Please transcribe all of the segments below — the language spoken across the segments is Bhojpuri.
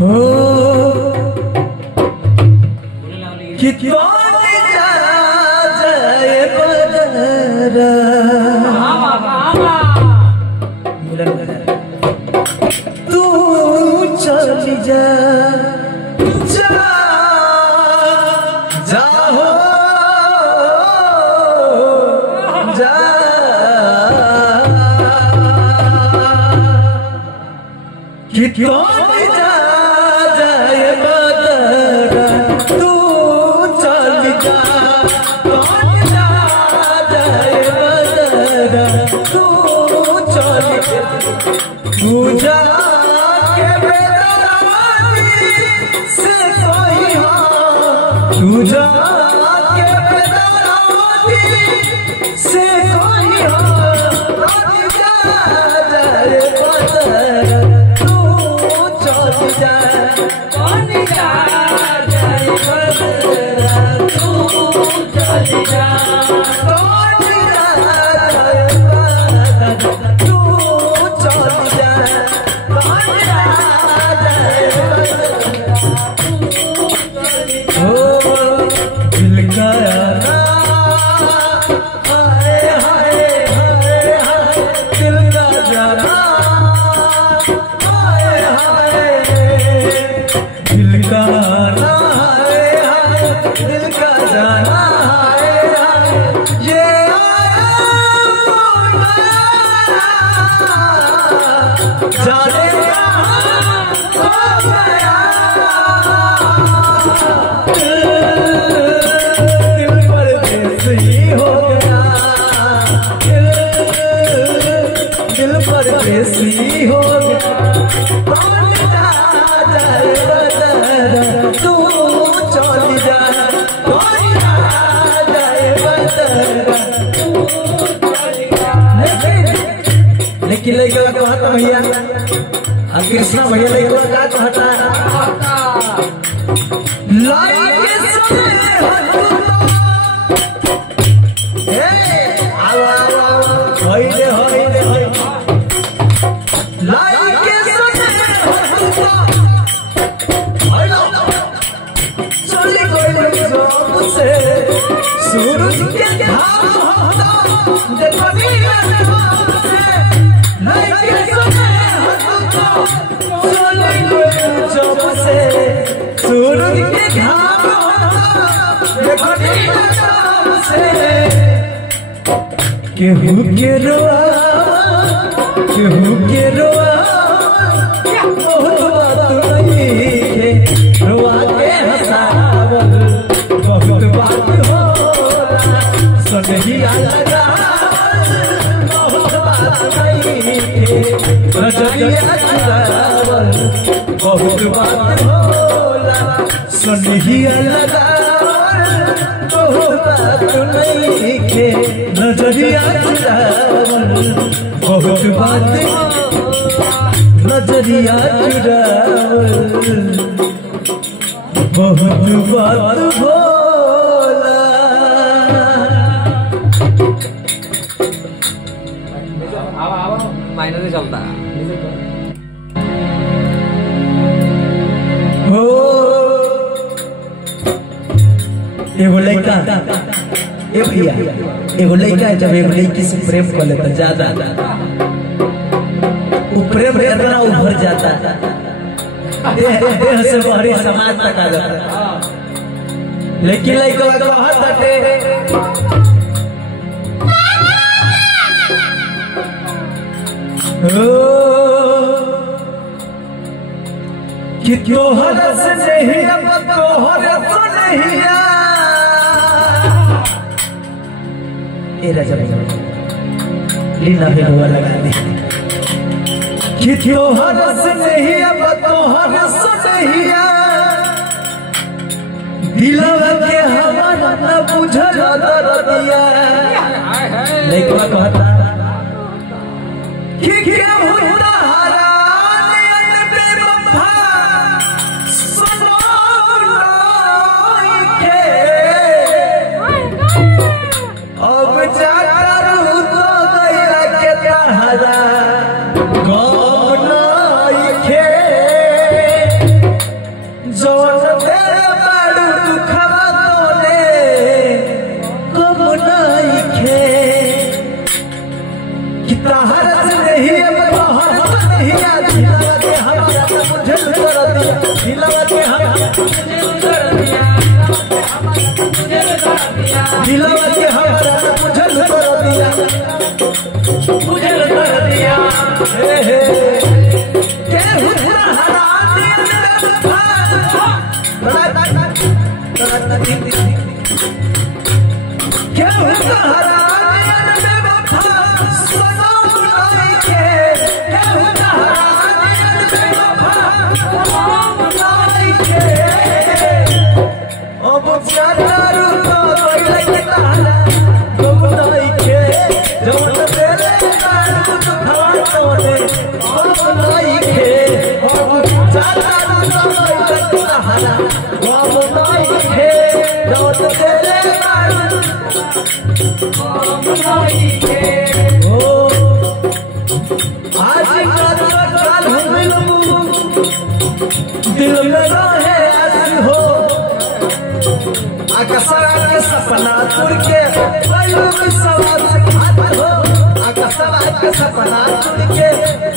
हो कितना जाए बदरा तू चली जा हो जा कितना जाए बदरा तू चली जा जाए बदरा तू चली जा तू जा के बेदरानी से कोई हो तू जा के बेदरानी से कोई हो जा जाए बदरा तू चली जा जाए बदरा तू चली जा परदेसी हो गया जाए बदरा तू चली जा जाए बदरा लेकिन लड़का कहता भैया कृष्णा भैया लड़का का कहता सूरज के धाम होता देखो सूरज के धाम देखो केहू के रोआ बहुत बात नहीं रोआ के हंसावल बहुत बात हो सनहिया लगा बहुत बात नहीं नजरिया चुरावल बहुत बात होला सनहिया लगा बहुत बात नहीं के नजरिया चुरावल बहुत बात नजरिया चुरावल बहुत बात भोला माइनर से चलता हो एगो लड़का भैया एगो लड़का जब एगो लड़की से प्रेम कर लेता ज्यादा वो प्रेम इतना उभर जाता देह से बाहरी समाज तक आ जाता लेकिन लड़का कहत हटे कि तोहर से नहीं अब तोहर से नहीं ए राजा लीला भी हुआ लगा दी कि तोहर से नहीं अब तोहर से नहीं दिलवा के हमारा न बुझल दर्दिया लइका कहता कि क्या होता दिल में रहे ऐसी हो आकाशरा के सपना तुर के कोई सवाल घात हो आकाशरा के सपना तुर के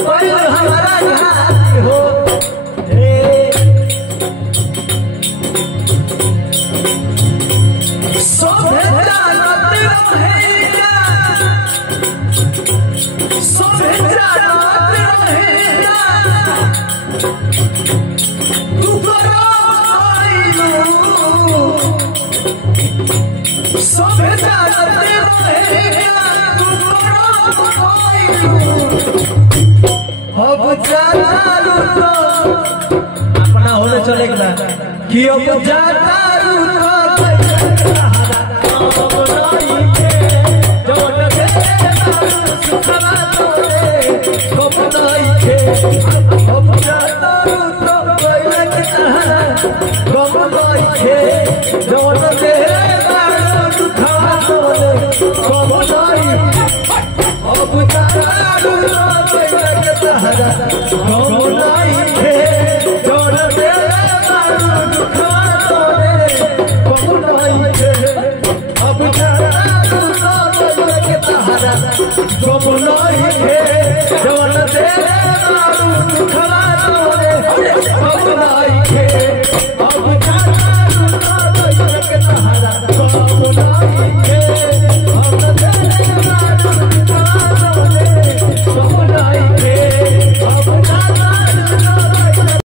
कोई हमारा घात हो सोभे जानत रहेगा सोभे जानत रहेगा अपना होने चलेगा कि अब जाता गम